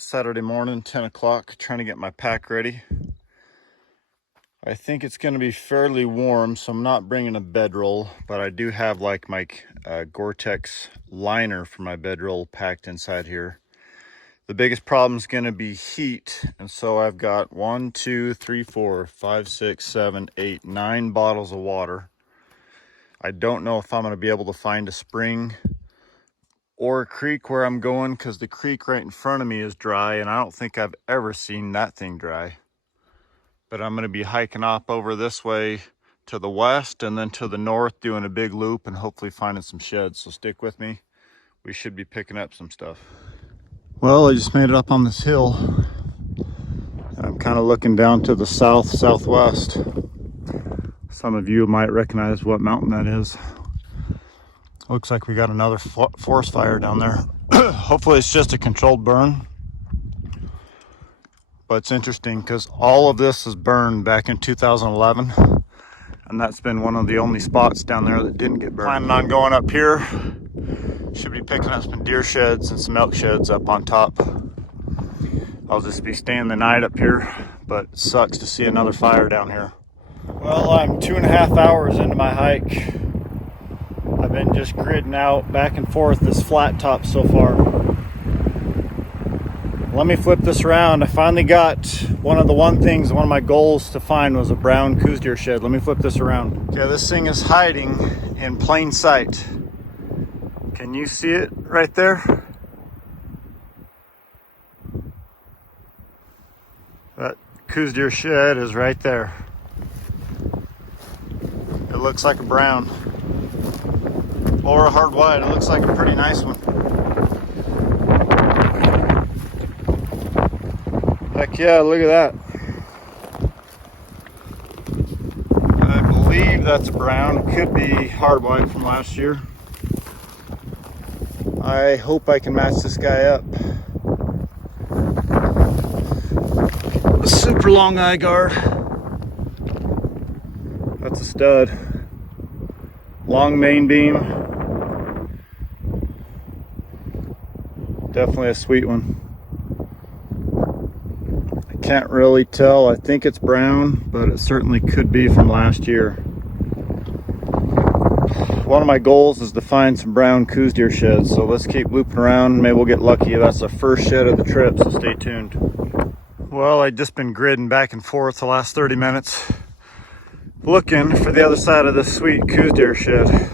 It's Saturday morning, 10 o'clock, trying to get my pack ready. I think it's going to be fairly warm, so I'm not bringing a bedroll, but I do have like my Gore-Tex liner for my bedroll packed inside here. The biggest problem is going to be heat, and so I've got 1, 2, 3, 4, 5, 6, 7, 8, 9 bottles of water. I don't know if I'm going to be able to find a spring or a creek where I'm going, because the creek right in front of me is dry, and I don't think I've ever seen that thing dry. But I'm going to be hiking up over this way to the west and then to the north, doing a big loop and hopefully finding some sheds. So stick with me. We should be picking up some stuff. Well, I just made it up on this hill. And I'm kind of looking down to the southwest. Some of you might recognize what mountain that is. Looks like we got another forest fire down there. Hopefully it's just a controlled burn. But it's interesting because all of this was burned back in 2011. And that's been one of the only spots down there that didn't get burned. Planning on going up here. Should be picking up some deer sheds and some elk sheds up on top. I'll just be staying the night up here, but it sucks to see another fire down here. Well, I'm 2.5 hours into my hike. I've been just gridding out back and forth this flat top so far. Let me flip this around. I finally got one of my goals to find was a brown Coues deer shed. Let me flip this around. Okay, this thing is hiding in plain sight. Can you see it right there? That Coues deer shed is right there. It looks like a brown or a hard white. It looks like a pretty nice one. Heck yeah, look at that. I believe that's a brown. Could be hard white from last year. I hope I can match this guy up. A super long eye guard. That's a stud. Long main beam. Definitely a sweet one. Can't really tell. I think it's brown, but it certainly could be from last year. One of my goals is to find some brown Coues deer sheds, so let's keep looping around. Maybe we'll get lucky. That's the first shed of the trip, so stay tuned. Well, I've just been gridding back and forth the last 30 minutes looking for the other side of this sweet Coues deer shed.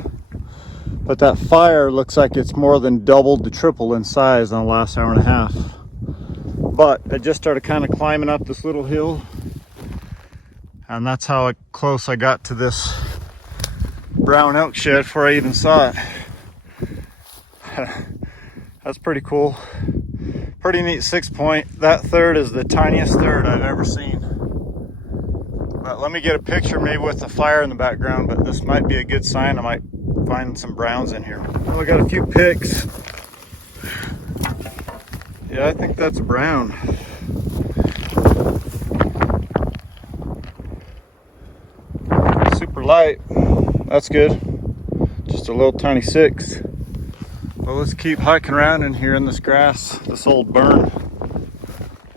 But that fire looks like it's more than doubled to triple in size in the last hour and a half. But I just started kind of climbing up this little hill, and that's how close I got to this brown elk shed before I even saw it. That's pretty cool. Pretty neat 6-point. That third is the tiniest third I've ever seen. But let me get a picture, maybe with the fire in the background, but this might be a good sign. I might find some browns in here. Well, I got a few pics. Yeah, I think that's brown. Super light. That's good. Just a little tiny 6. Well, let's keep hiking around in here in this grass, this old burn.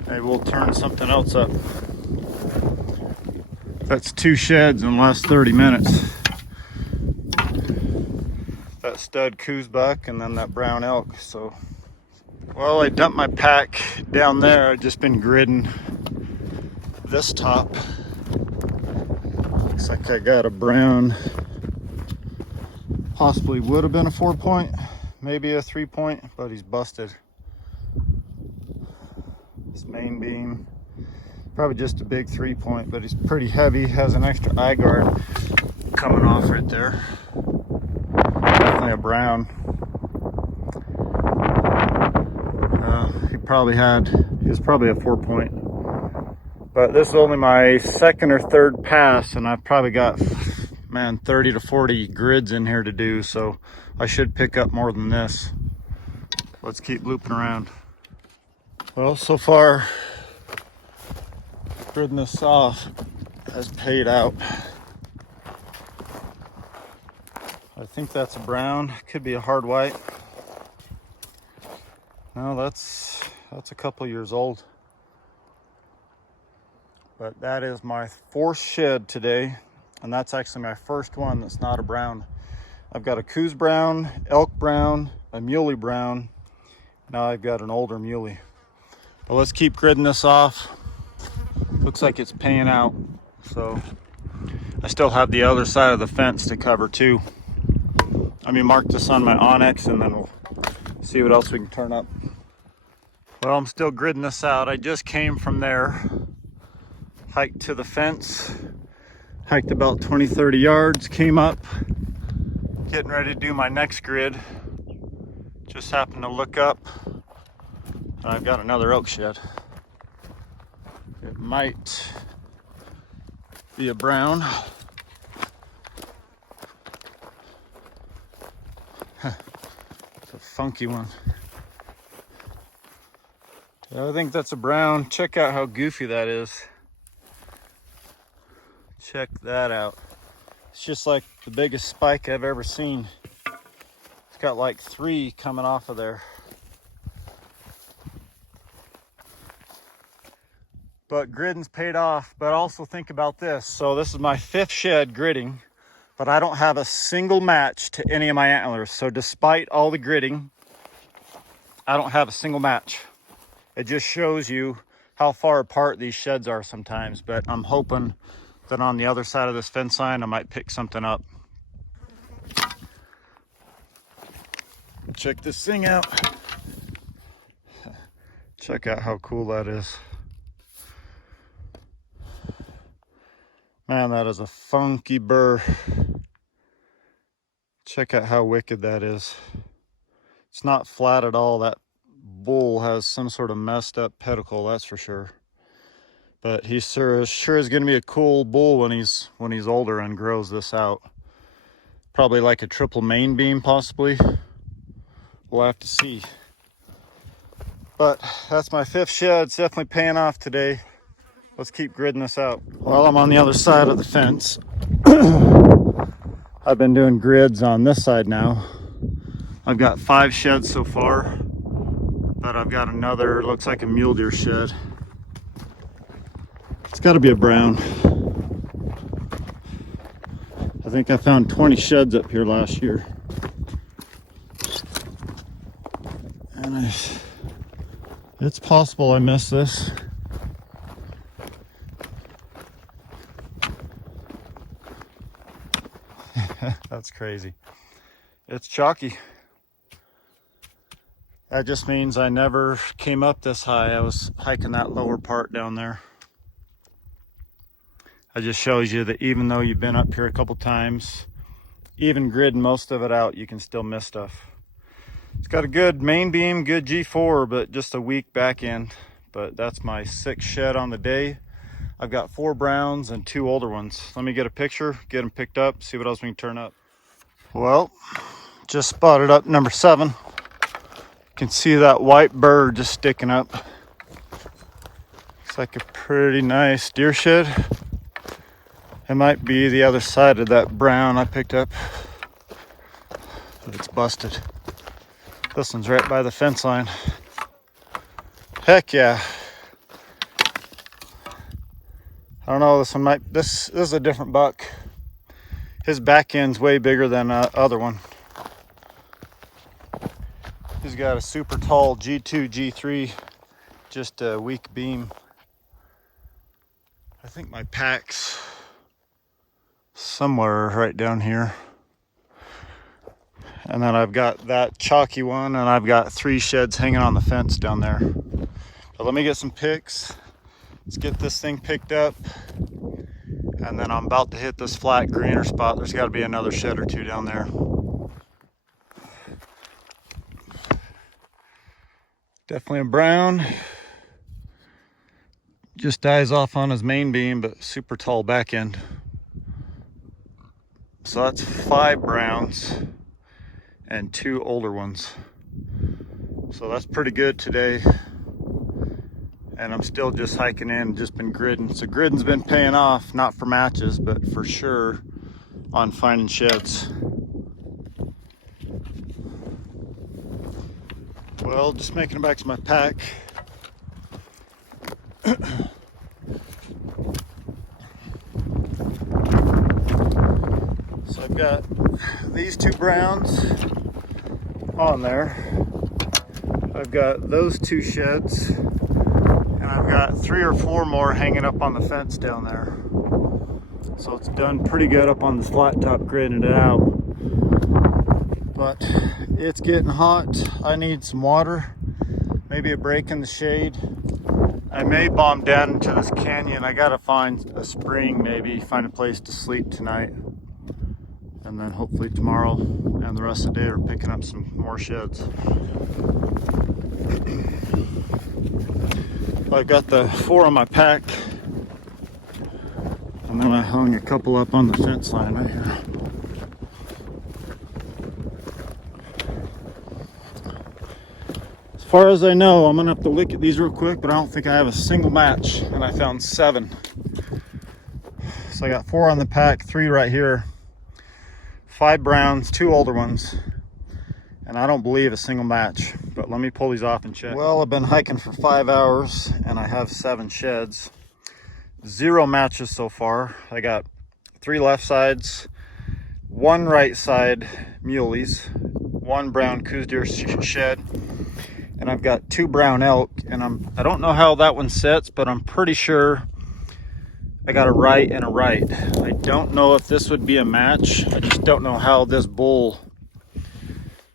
Maybe we'll turn something else up. That's 2 sheds in the last 30 minutes. That stud Coues buck and then that brown elk. So. Well, I dumped my pack down there. I've just been gridding this top. Looks like I got a brown. Possibly would have been a 4-point, maybe a 3-point, but he's busted. This main beam, probably just a big 3-point, but he's pretty heavy. Has an extra eye guard coming off right there. Definitely a brown. He was probably a 4-point, but this is only my second or third pass, and I've probably got 30 to 40 grids in here to do, so I should pick up more than this. Let's keep looping around. Well, so far gridding this off has paid out. I think that's a brown, could be a hard white. No, that's That's a couple years old. But that is my fourth shed today. And that's actually my first one that's not a brown. I've got a Coues brown, elk brown, a muley brown. Now I've got an older muley. But let's keep gridding this off. Looks like it's paying out. So I still have the other side of the fence to cover too. Let me mark this on my Onyx and then we'll see what else we can turn up. Well, I'm still gridding this out. I just came from there, hiked to the fence, hiked about 20-30 yards, came up, getting ready to do my next grid. Just happened to look up and I've got another elk shed. It might be a brown. It's a funky one. I think that's a brown. Check out how goofy that is. Check that out. It's just like the biggest spike I've ever seen. It's got like 3 coming off of there. But gridding's paid off. But also think about this. So this is my 5th shed gridding, but I don't have a single match to any of my antlers. So despite all the gridding, I don't have a single match. It just shows you how far apart these sheds are sometimes, but I'm hoping that on the other side of this fence line, I might pick something up. Check this thing out. Check out how cool that is. Man, that is a funky burr. Check out how wicked that is. It's not flat at all. That bull has some sort of messed up pedicle, that's for sure. But he sure is going to be a cool bull when he's older and grows this out. Probably like a triple main beam, possibly. We'll have to see. But that's my 5th shed. It's definitely paying off today. Let's keep gridding this out. Well, I'm on the other side of the fence. I've been doing grids on this side now. I've got 5 sheds so far, but I've got another, looks like a mule deer shed. It's got to be a brown. I think I found 20 sheds up here last year. And it's possible I missed this. That's crazy. It's chalky. That just means I never came up this high. I was hiking that lower part down there. It just shows you that even though you've been up here a couple times, even grid most of it out, you can still miss stuff. It's got a good main beam, good G4, but just a weak back end. But that's my 6th shed on the day. I've got 4 browns and 2 older ones. Let me get a picture, get them picked up, see what else we can turn up. Well, just spotted up number 7. You can see that white bird just sticking up. Looks like a pretty nice deer shed. It might be the other side of that brown I picked up. But it's busted. This one's right by the fence line. Heck yeah. I don't know, this one might, this is a different buck. His back end's way bigger than the other one. He's got a super tall G2, G3, just a weak beam. I think my pack's somewhere right down here. And then I've got that chalky one, and I've got 3 sheds hanging on the fence down there. But let me get some pics. Let's get this thing picked up. And then I'm about to hit this flat greener spot. There's got to be another shed or 2 down there. Definitely a brown. Just dies off on his main beam, but super tall back end. So that's 5 browns and 2 older ones. So that's pretty good today. And I'm still just hiking in, just been gridding. So gridding's been paying off, not for matches, but for sure on finding sheds. Well, just making it back to my pack. So I've got these two browns on there. I've got those two sheds, and I've got 3 or 4 more hanging up on the fence down there. So it's done pretty good up on this flat top, grading it out. But it's getting hot. I need some water, maybe a break in the shade. I may bomb down into this canyon. I gotta find a spring, maybe find a place to sleep tonight. And then hopefully tomorrow and the rest of the day we're picking up some more sheds. I've got the 4 on my pack, and then I hung a couple up on the fence line right here. As far as I know, I'm gonna have to look at these real quick, but I don't think I have a single match, and I found 7. So I got 4 on the pack, 3 right here, 5 browns, 2 older ones, and I don't believe a single match. But let me pull these off and check. Well, I've been hiking for 5 hours and I have 7 sheds. 0 matches so far. I got 3 left sides, 1 right side muleys, 1 brown Coues deer shed, and I've got 2 brown elk. And I don't know how that one sits, but I'm pretty sure I got a right and a right. I don't know if this would be a match. I just don't know how this bull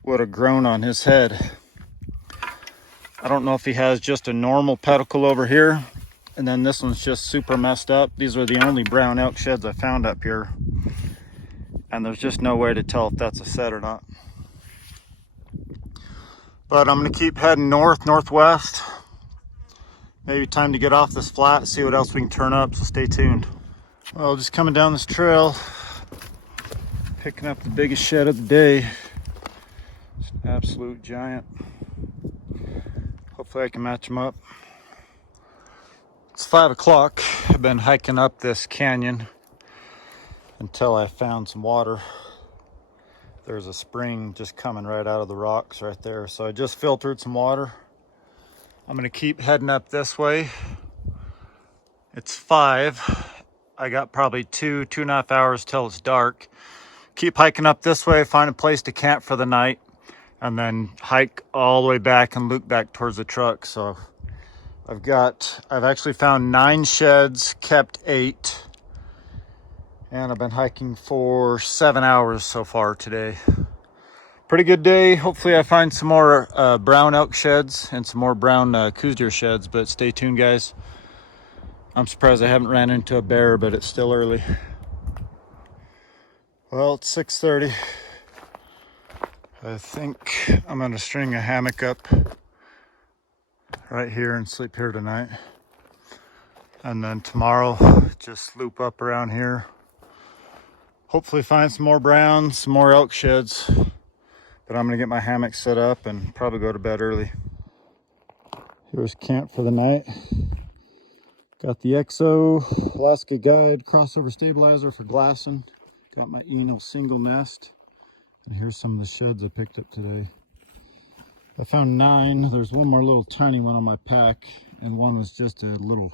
would have grown on his head. I don't know if he has just a normal pedicle over here, and then this one's just super messed up. These are the only brown elk sheds I found up here, and there's just no way to tell if that's a set or not. But I'm gonna keep heading north, northwest. Maybe time to get off this flat, see what else we can turn up, so stay tuned. Well, just coming down this trail, picking up the biggest shed of the day. It's an absolute giant. Hopefully I can match them up. It's 5 o'clock. I've been hiking up this canyon until I found some water. There's a spring just coming right out of the rocks right there. So I just filtered some water. I'm gonna keep heading up this way. It's 5. I got probably 2.5 hours till it's dark. Keep hiking up this way, find a place to camp for the night, and then hike all the way back and loop back towards the truck. So I've actually found 9 sheds, kept 8, and I've been hiking for 7 hours so far today. Pretty good day. Hopefully I find some more brown elk sheds and some more brown Coues deer sheds, but stay tuned, guys. I'm surprised I haven't ran into a bear, but it's still early. Well, it's 6:30. I think I'm gonna string a hammock up right here and sleep here tonight. And then tomorrow, just loop up around here. Hopefully find some more browns, some more elk sheds. But I'm gonna get my hammock set up and probably go to bed early. Here's camp for the night. Got the EXO Alaska Guide crossover stabilizer for glassing. Got my Eno single nest. And here's some of the sheds I picked up today. I found 9. There's one more little tiny one on my pack, and one was just a little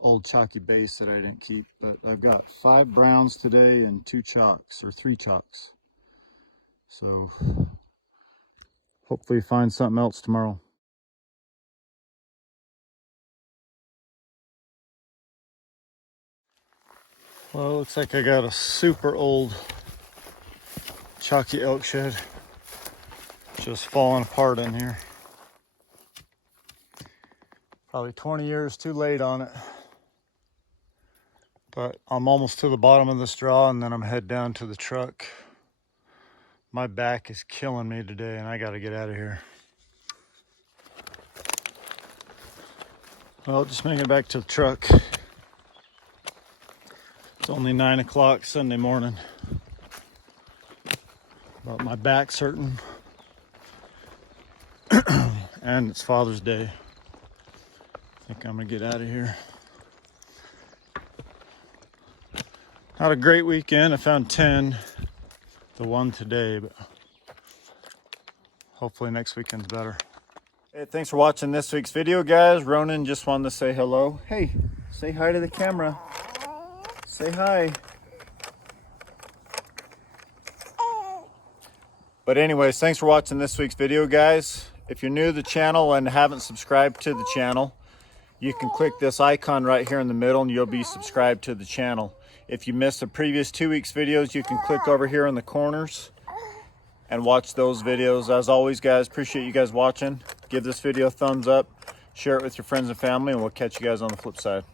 old chalky base that I didn't keep. But I've got 5 browns today and 2 chalks, or 3 chalks. So hopefully find something else tomorrow. Well, it looks like I got a super old chalky elk shed just falling apart in here. Probably 20 years too late on it. But I'm almost to the bottom of the straw, and then I'm head down to the truck. My back is killing me today, and I gotta get out of here. Well, just making it back to the truck. It's only 9 o'clock Sunday morning. But my back's hurting. And it's Father's Day. I think I'm gonna get out of here. Had a great weekend. I found 10. The one today, but hopefully next weekend's better. Hey, thanks for watching this week's video, guys. Ronan just wanted to say hello. Hey, say hi to the camera. Say hi. But anyways, thanks for watching this week's video, guys. If you're new to the channel and haven't subscribed to the channel, you can click this icon right here in the middle and you'll be subscribed to the channel. If you missed the previous 2 weeks videos, you can click over here in the corners and watch those videos. As always, guys, appreciate you guys watching. Give this video a thumbs up, share it with your friends and family, and we'll catch you guys on the flip side.